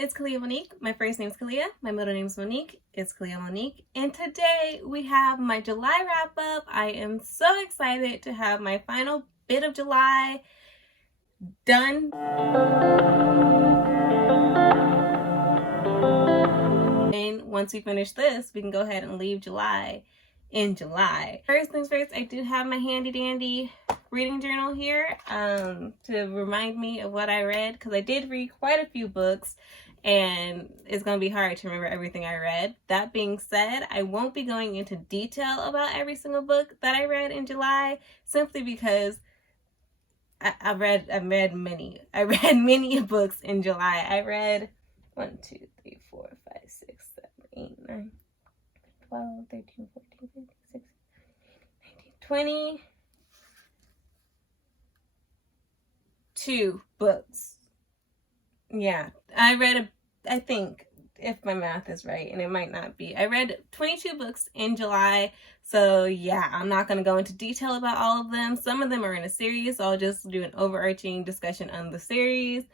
It's Kalia Monique. My first name's Kalia. My middle name's Monique. It's Kalia Monique. And today we have my July wrap up. I am so excited to have my final bit of July done. And once we finish this, we can go ahead and leave July in July. First things first, I do have my handy dandy reading journal here to remind me of what I read, because I did read quite a few books and it's going to be hard to remember everything I read. That being said, I won't be going into detail about every single book that I read in July, simply because I read many. I read many books in July. I read 1, 2, 3, 4, 5, 6, 7, 8, 9, 12, 13, 14, 15, 16, 19, 22 books. Yeah, I read, I think, if my math is right, and it might not be, I read 22 books in July. So yeah, I'm not going to go into detail about all of them. Some of them are in a series, so I'll just do an overarching discussion on the series.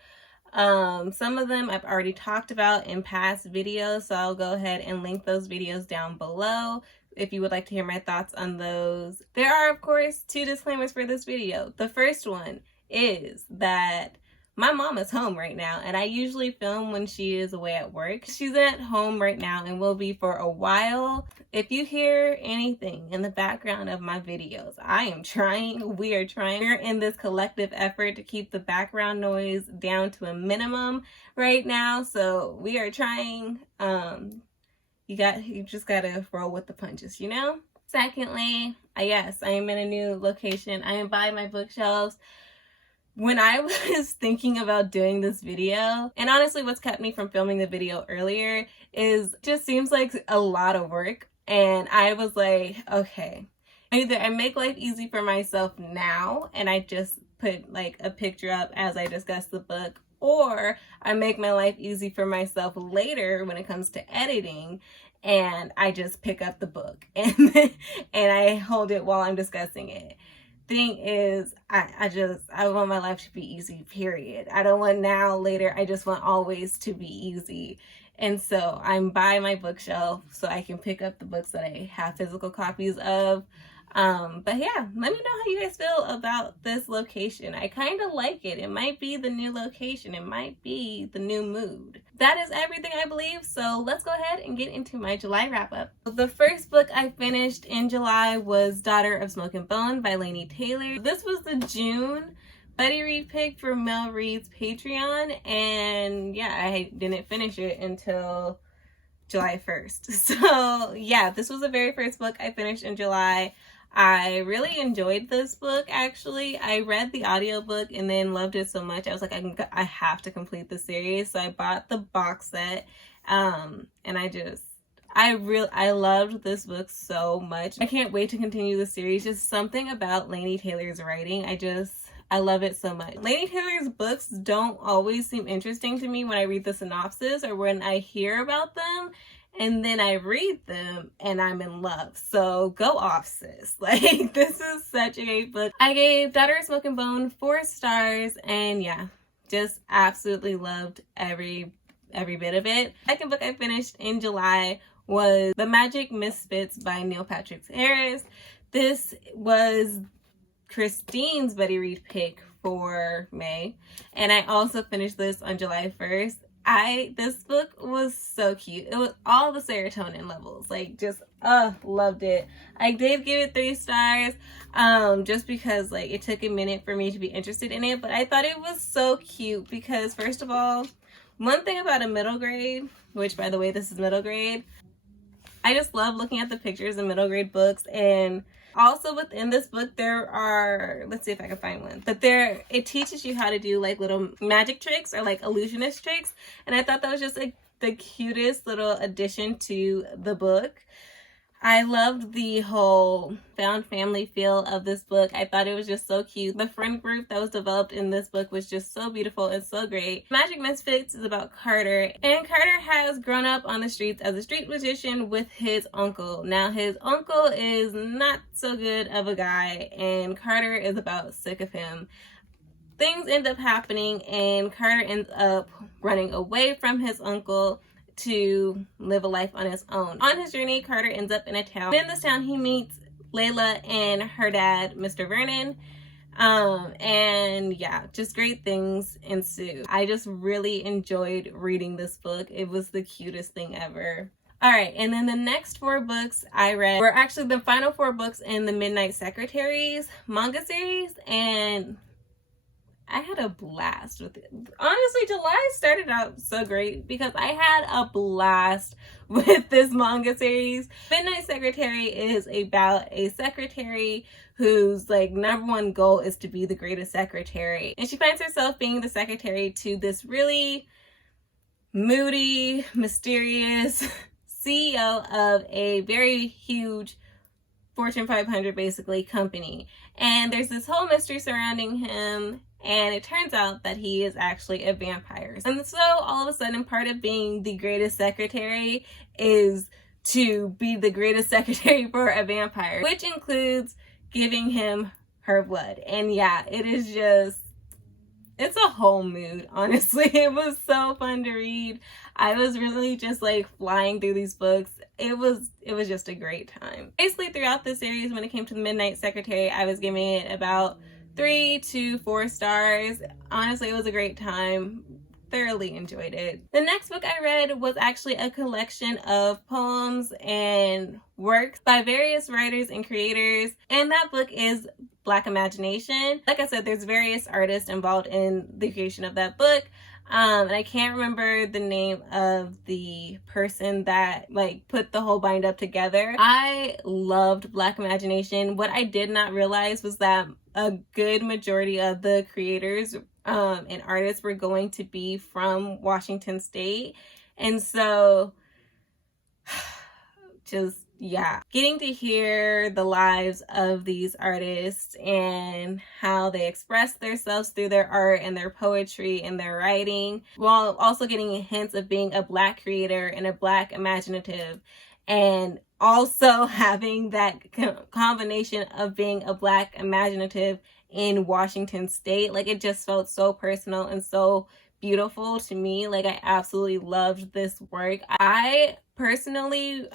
Some of them I've already talked about in past videos, so I'll go ahead and link those videos down below if you would like to hear my thoughts on those. There are, of course, 2 disclaimers for this video. The first one is that my mom is home right now, and I usually film when she is away at work. She's at home right now and will be for a while. If you hear anything in the background of my videos, I am trying, we are trying. We're in this collective effort to keep the background noise down to a minimum right now. So we are trying. You just gotta roll with the punches, you know? Secondly, yes, I am in a new location. I am by my bookshelves. When I was thinking about doing this video, and honestly what's kept me from filming the video earlier is it just seems like a lot of work, and I was like, okay, either I make life easy for myself now and I just put like a picture up as I discuss the book, or I make my life easy for myself later when it comes to editing and I just pick up the book and I hold it while I'm discussing it. Thing is, I want my life to be easy, period. I don't want now, later. I just want always to be easy. And so I'm by my bookshelf so I can pick up the books that I have physical copies of. But yeah, let me know how you guys feel about this location. I kind of like it. It might be the new location. It might be the new mood. That is everything, I believe. So let's go ahead and get into my July wrap up. The first book I finished in July was Daughter of Smoke and Bone by Laini Taylor. This was the June Buddy Read pick for Mel Reed's Patreon. And yeah, I didn't finish it until July 1st. So yeah, this was the very first book I finished in July. I really enjoyed this book, actually. I read the audiobook and then loved it so much. I was like, I have to complete the series. So I bought the box set. And I loved this book so much. I can't wait to continue the series. Just something about Laini Taylor's writing. I love it so much. Laini Taylor's books don't always seem interesting to me when I read the synopsis or when I hear about them. And then I read them and I'm in love. So go off, sis. Like, this is such a great book. I gave Daughter of Smoke and Bone 4 stars, and yeah, just absolutely loved every bit of it. The second book I finished in July was The Magic Misfits by Neil Patrick Harris. This was Christine's Buddy Read pick for May, and I also finished this on July 1st. This book was so cute. It was all the serotonin levels, like just loved it. I did give it 3 stars just because like it took a minute for me to be interested in it, but I thought it was so cute because, first of all, one thing about a middle grade, which by the way this is middle grade, I just love looking at the pictures in middle grade books. And also within this book there are, let's see if I can find one, but it teaches you how to do like little magic tricks or like illusionist tricks, and I thought that was just like the cutest little addition to the book. I loved the whole found family feel of this book. I thought it was just so cute. The friend group that was developed in this book was just so beautiful and so great. Magic Misfits is about Carter, and Carter has grown up on the streets as a street magician with his uncle. Now his uncle is not so good of a guy, and Carter is about sick of him. things end up happening and Carter ends up running away from his uncle to live a life on his own. On his journey, Carter ends up in a town. In this town, he meets Layla and her dad, Mr. Vernon. And yeah, just great things ensue. I just really enjoyed reading this book. It was the cutest thing ever. All right, and then the next 4 books I read were actually the final 4 books in the Midnight Secretaries manga series, and I had a blast with it. Honestly, July started out so great because I had a blast with this manga series. Midnight Secretary is about a secretary whose like #1 goal is to be the greatest secretary. And she finds herself being the secretary to this really moody, mysterious CEO of a very huge Fortune 500 basically company. And there's this whole mystery surrounding him, and it turns out that he is actually a vampire. And so all of a sudden, part of being the greatest secretary is to be the greatest secretary for a vampire, which includes giving him her blood. And yeah, it is just, it's a whole mood, honestly. It was so fun to read. I was really just like flying through these books. It was just a great time. Basically throughout the series, when it came to the Midnight Secretary, I was giving it about 3 to 4 stars. Honestly, it was a great time. Thoroughly enjoyed it. The next book I read was actually a collection of poems and works by various writers and creators, and that book is Black Imagination. Like I said, there's various artists involved in the creation of that book. And I can't remember the name of the person that like put the whole bind up together. I loved Black Imagination. What I did not realize was that a good majority of the creators and artists were going to be from Washington State. And so just, yeah, getting to hear the lives of these artists and how they express themselves through their art and their poetry and their writing, while also getting hints of being a Black creator and a Black imaginative, and also having that combination of being a Black imaginative in Washington State. Like, it just felt so personal and so beautiful to me. Like, I absolutely loved this work. I personally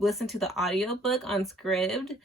listened to the audiobook on Scribd.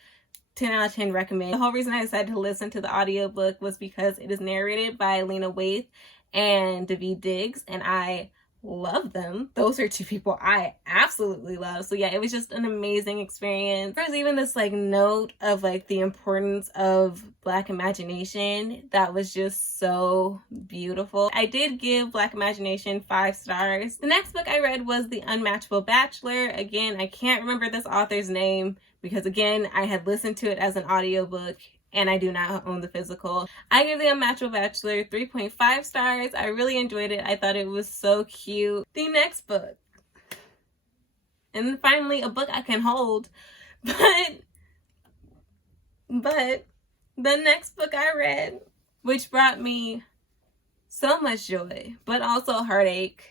10 out of 10 recommend. The whole reason I decided to listen to the audiobook was because it is narrated by Lena Waithe and Daveed Diggs, and I love them. Those are 2 people I absolutely love. So yeah, it was just an amazing experience. There's even this like note of like the importance of Black imagination that was just so beautiful. I did give Black Imagination 5 stars. The next book I read was The Unmatchable Bachelor. Again, I can't remember this author's name because again, I had listened to it as an audiobook and I do not own the physical. I give The Unmatchable Bachelor 3.5 stars. I really enjoyed it. I thought it was so cute. The next book, and then finally a book I can hold, but the next book I read, which brought me so much joy, but also heartache,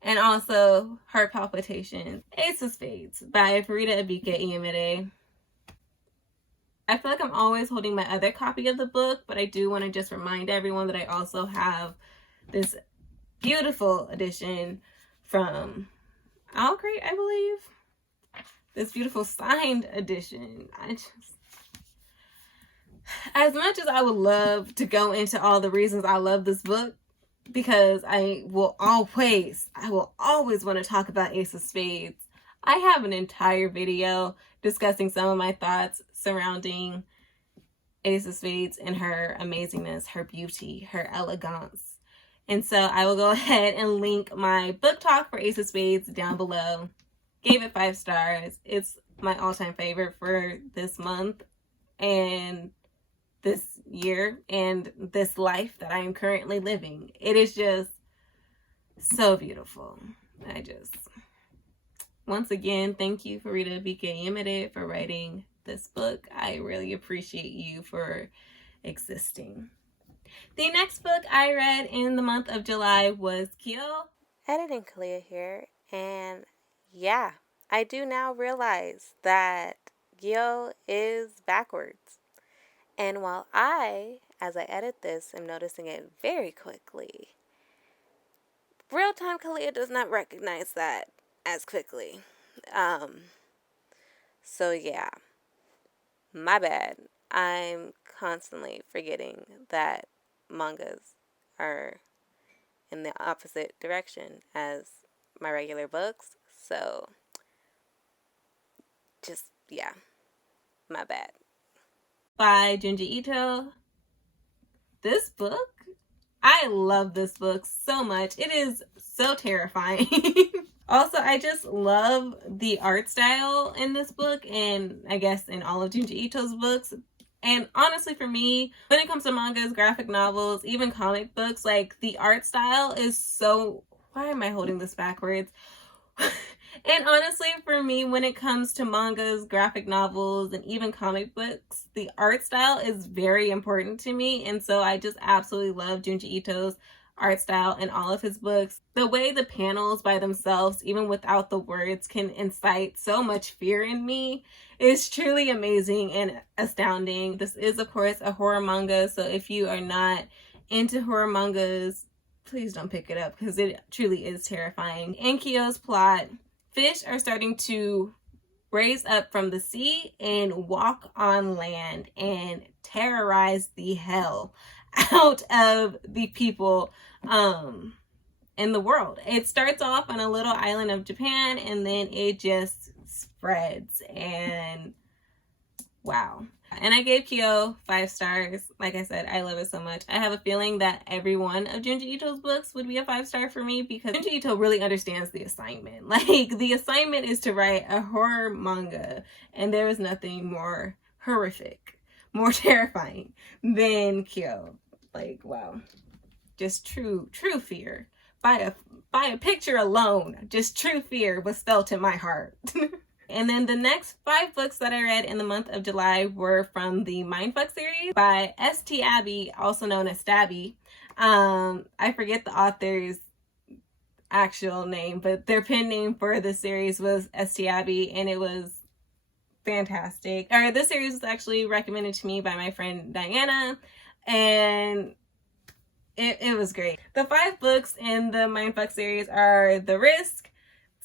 and also heart palpitations. Ace of Spades by Farida Abike Iyemide. I feel like I'm always holding my other copy of the book, but I do want to just remind everyone that I also have this beautiful edition from Alcrate, I believe. This beautiful signed edition. As much as I would love to go into all the reasons I love this book, because I will always want to talk about Ace of Spades. I have an entire video discussing some of my thoughts surrounding Ace of Spades and her amazingness, her beauty, her elegance. And so I will go ahead and link my book talk for Ace of Spades down below. Gave it 5 stars. It's my all-time favorite for this month and this year and this life that I am currently living. It is just so beautiful. Once again, thank you, Farida Abike Iyemide, for writing this book. I really appreciate you for existing. The next book I read in the month of July was Gyo. Editing Kalia here, and yeah, I do now realize that Gyo is backwards. And while I as I edit this, I'm noticing it very quickly. Real-time Kalia does not recognize that as quickly. So yeah, my bad. I'm constantly forgetting that mangas are in the opposite direction as my regular books. So just, yeah, my bad. By Junji Ito. This book, I love this book so much. It is so terrifying. Also, I just love the art style in this book, and I guess in all of Junji Ito's books. And honestly, for me, when it comes to mangas, graphic novels, even comic books, like, the art style is so... Why am I holding this backwards? And honestly, for me, when it comes to mangas, graphic novels, and even comic books, the art style is very important to me. And so I just absolutely love Junji Ito's art style in all of his books. The way the panels by themselves, even without the words, can incite so much fear in me is truly amazing and astounding. This is, of course, a horror manga, so if you are not into horror mangas, please don't pick it up because it truly is terrifying. In Kyo's plot, fish are starting to raise up from the sea and walk on land and terrorize the hell out of the people in the world. It starts off on a little island of Japan, and then it just spreads, and wow. And I gave Kyo 5 stars. Like I said, I love it so much. I have a feeling that every one of Junji Ito's books would be a 5-star for me because Junji Ito really understands the assignment. Like, the assignment is to write a horror manga, and there is nothing more horrific, more terrifying than Kyo. Like, wow. Just true fear. By a picture alone, just true fear was felt in my heart. And then the next 5 books that I read in the month of July were from the Mindfuck series by S.T. Abbey, also known as Stabby. I forget the author's actual name, but their pen name for the series was S.T. Abbey, and it was fantastic. This series was actually recommended to me by my friend Diana, and it was great. The 5 books in the Mindfuck series are The Risk,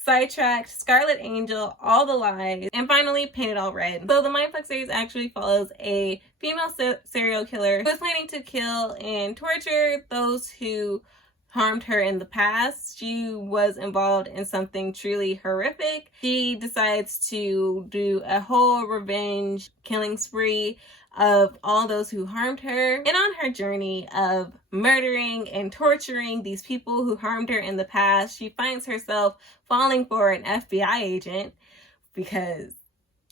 Sidetracked, Scarlet Angel, All the Lies, and finally Paint It All Red. So the Mindfuck series actually follows a female serial killer who is planning to kill and torture those who harmed her in the past. She was involved in something truly horrific. She decides to do a whole revenge killing spree of all those who harmed her. And on her journey of murdering and torturing these people who harmed her in the past, she finds herself falling for an FBI agent, because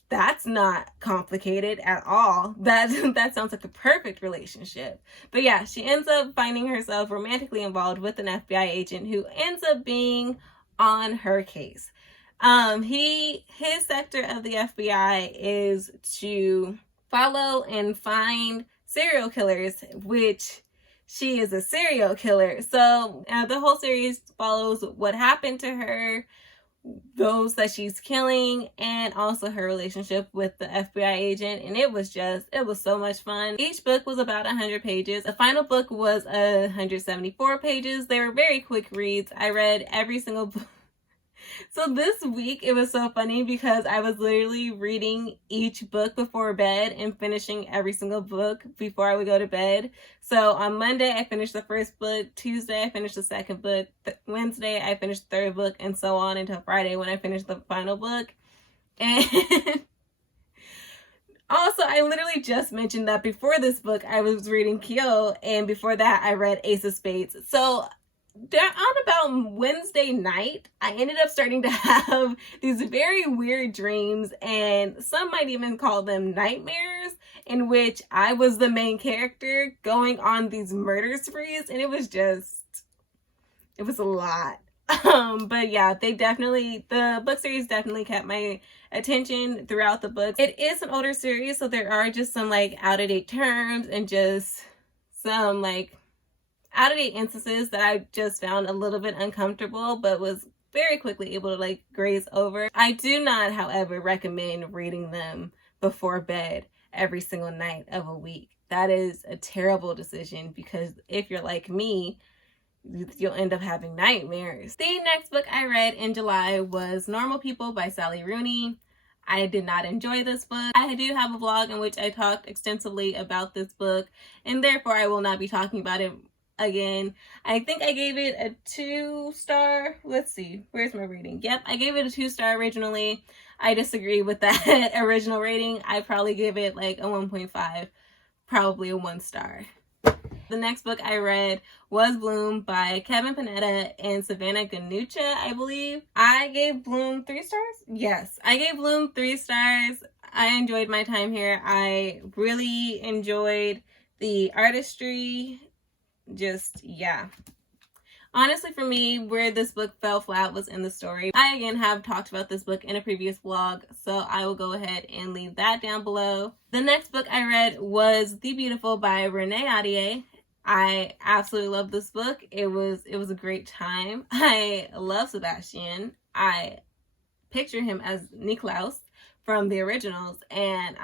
that's not complicated at all. That sounds like a perfect relationship. But yeah, she ends up finding herself romantically involved with an FBI agent who ends up being on her case. His sector of the FBI is to follow and find serial killers, which she is a serial killer. So the whole series follows what happened to her, those that she's killing, and also her relationship with the FBI agent. And it was so much fun. Each book was about 100 pages. The final book was 174 pages. They were very quick reads. I read every single book. So this week, it was so funny because I was literally reading each book before bed and finishing every single book before I would go to bed. So on Monday, I finished the first book. Tuesday, I finished the second book. Wednesday, I finished the third book, and so on until Friday when I finished the final book. And also, I literally just mentioned that before this book, I was reading Kyo, and before that, I read Ace of Spades. So on about Wednesday night, I ended up starting to have these very weird dreams, and some might even call them nightmares, in which I was the main character going on these murder sprees, and it was a lot. But yeah, the book series definitely kept my attention throughout the book. It is an older series, so there are just some like out-of-date terms and just some like out-of-date instances that I just found a little bit uncomfortable, but was very quickly able to like graze over. I do not, however, recommend reading them before bed every single night of a week. that is a terrible decision, because if you're like me, you'll end up having nightmares. The next book I read in July was Normal People by Sally Rooney. I did not enjoy this book. I do have a vlog in which I talked extensively about this book, and therefore I will not be talking about it again. I think I gave it a 2-star. Let's see, where's my rating? Yep, I gave it a 2-star originally. I disagree with that original rating. I probably give it like a 1.5, probably a 1-star. The next book I read was Bloom by Kevin Panetta and Savannah Ganucha, I believe. I gave Bloom 3 stars? Yes, I gave Bloom 3 stars. I enjoyed my time here. I really enjoyed the artistry. Just, yeah. Honestly, for me, where this book fell flat was in the story. I, again, have talked about this book in a previous vlog, so I will go ahead and leave that down below. The next book I read was The Beautiful by Renee Ahdieh. I absolutely love this book. It was a great time. I love Sebastian. I picture him as Niklaus from the originals, and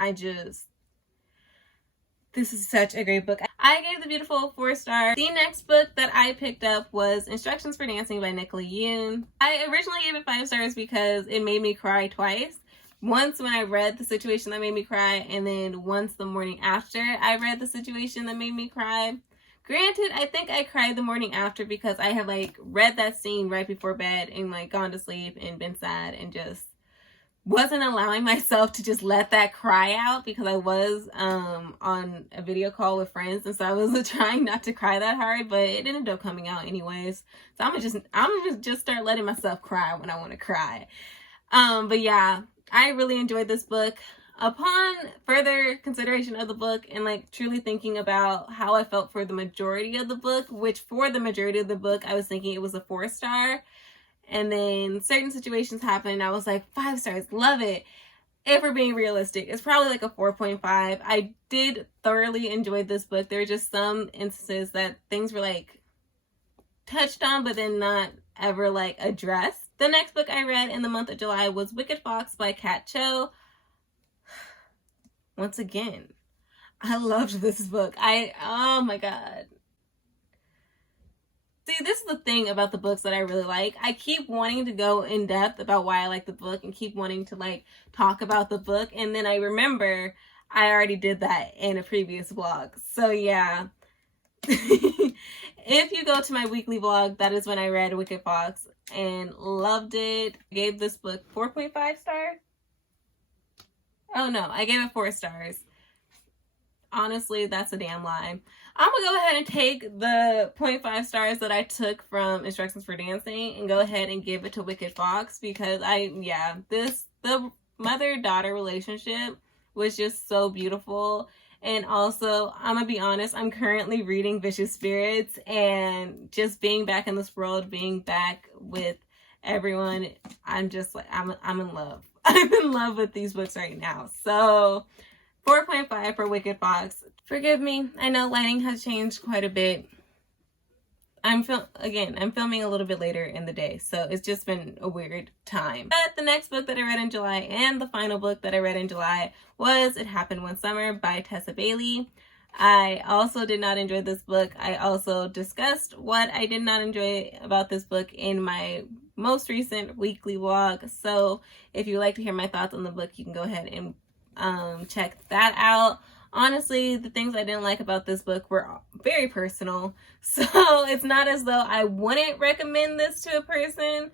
this is such a great book. I gave The Beautiful 4 stars. The next book that I picked up was Instructions for Dancing by Nicola Yoon. I originally gave it 5 stars because it made me cry twice. Once when I read the situation that made me cry, and then once the morning after I read the situation that made me cry. Granted, I think I cried the morning after because I had like read that scene right before bed and like gone to sleep and been sad and just wasn't allowing myself to just let that cry out, because I was on a video call with friends, and so I was trying not to cry that hard, but it ended up coming out anyways. So I'm gonna just start letting myself cry when I want to cry. But yeah, I really enjoyed this book. Upon further consideration of the book and like truly thinking about how I felt for the majority of the book, which for the majority of the book I was thinking it was a 4-star, and then certain situations happened, I was like 5 stars, love it. If we're being realistic, it's probably like a 4.5. I did thoroughly enjoy this book. There were just some instances that things were like touched on but then not ever like addressed. The next book I read in the month of July was Wicked Fox by Kat Cho. Once again, I loved this book. Oh my god. See, this is the thing about the books that I really like. I keep wanting to go in depth about why I like the book and keep wanting to like talk about the book, and then I remember I already did that in a previous vlog. So yeah. If you go to my weekly vlog, that is when I read Wicked Fox and loved it. I gave this book 4.5 stars. Oh no, I gave it 4 stars. Honestly, that's a damn lie. I'm gonna go ahead and take the 0.5 stars that I took from Instructions for Dancing and go ahead and give it to Wicked Fox, because the mother-daughter relationship was just so beautiful. And also, I'm gonna be honest, I'm currently reading Vicious Spirits, and just being back in this world, being back with everyone, I'm just like, I'm in love. I'm in love with these books right now. So 4.5 for Wicked Fox. Forgive me, I know lighting has changed quite a bit. I'm filming a little bit later in the day, so it's just been a weird time. But the next book that I read in July, and the final book that I read in July, was It Happened One Summer by Tessa Bailey. I also did not enjoy this book. I also discussed what I did not enjoy about this book in my most recent weekly vlog. So if you would like to hear my thoughts on the book, you can go ahead and check that out. Honestly, the things I didn't like about this book were very personal. So it's not as though I wouldn't recommend this to a person.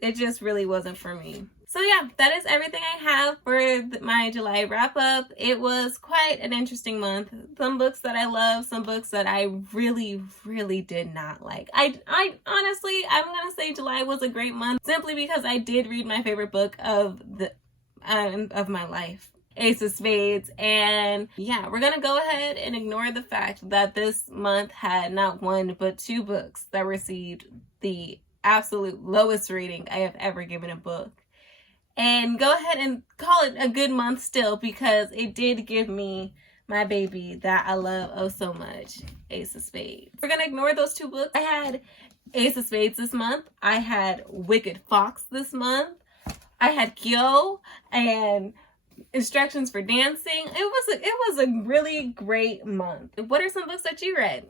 It just really wasn't for me. So yeah, that is everything I have for my July wrap up. It was quite an interesting month. Some books that I love, some books that I really, really did not like. I honestly, I'm gonna say July was a great month simply because I did read my favorite book of my life, Ace of Spades. And yeah, we're gonna go ahead and ignore the fact that this month had not 1 but 2 books that received the absolute lowest rating I have ever given a book, and go ahead and call it a good month still, because it did give me my baby that I love oh so much, Ace of Spades. We're gonna ignore those 2 books. I had Ace of Spades this month. I had Wicked Fox this month. I had Kyo and instructions for dancing. It was a really great month. What are some books that you read?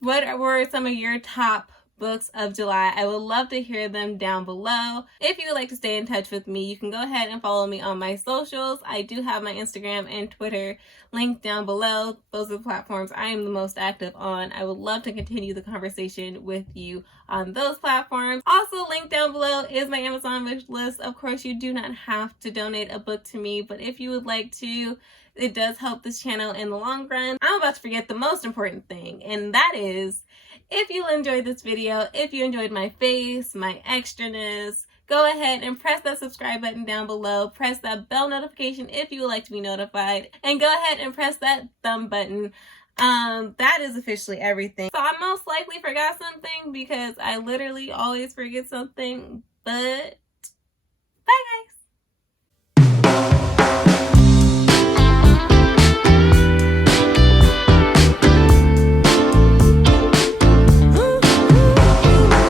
What were some of your top books of July? I would love to hear them down below. If you would like to stay in touch with me, you can go ahead and follow me on my socials. I do have my Instagram and Twitter linked down below. Those are the platforms I am the most active on. I would love to continue the conversation with you on those platforms. Also linked down below is my Amazon wish list. Of course, you do not have to donate a book to me, but if you would like to, it does help this channel in the long run. I'm about to forget the most important thing, and that is, if you enjoyed this video, if you enjoyed my face, my extraness, go ahead and press that subscribe button down below. Press that bell notification if you would like to be notified. And go ahead and press that thumb button. That is officially everything. So I most likely forgot something because I literally always forget something. But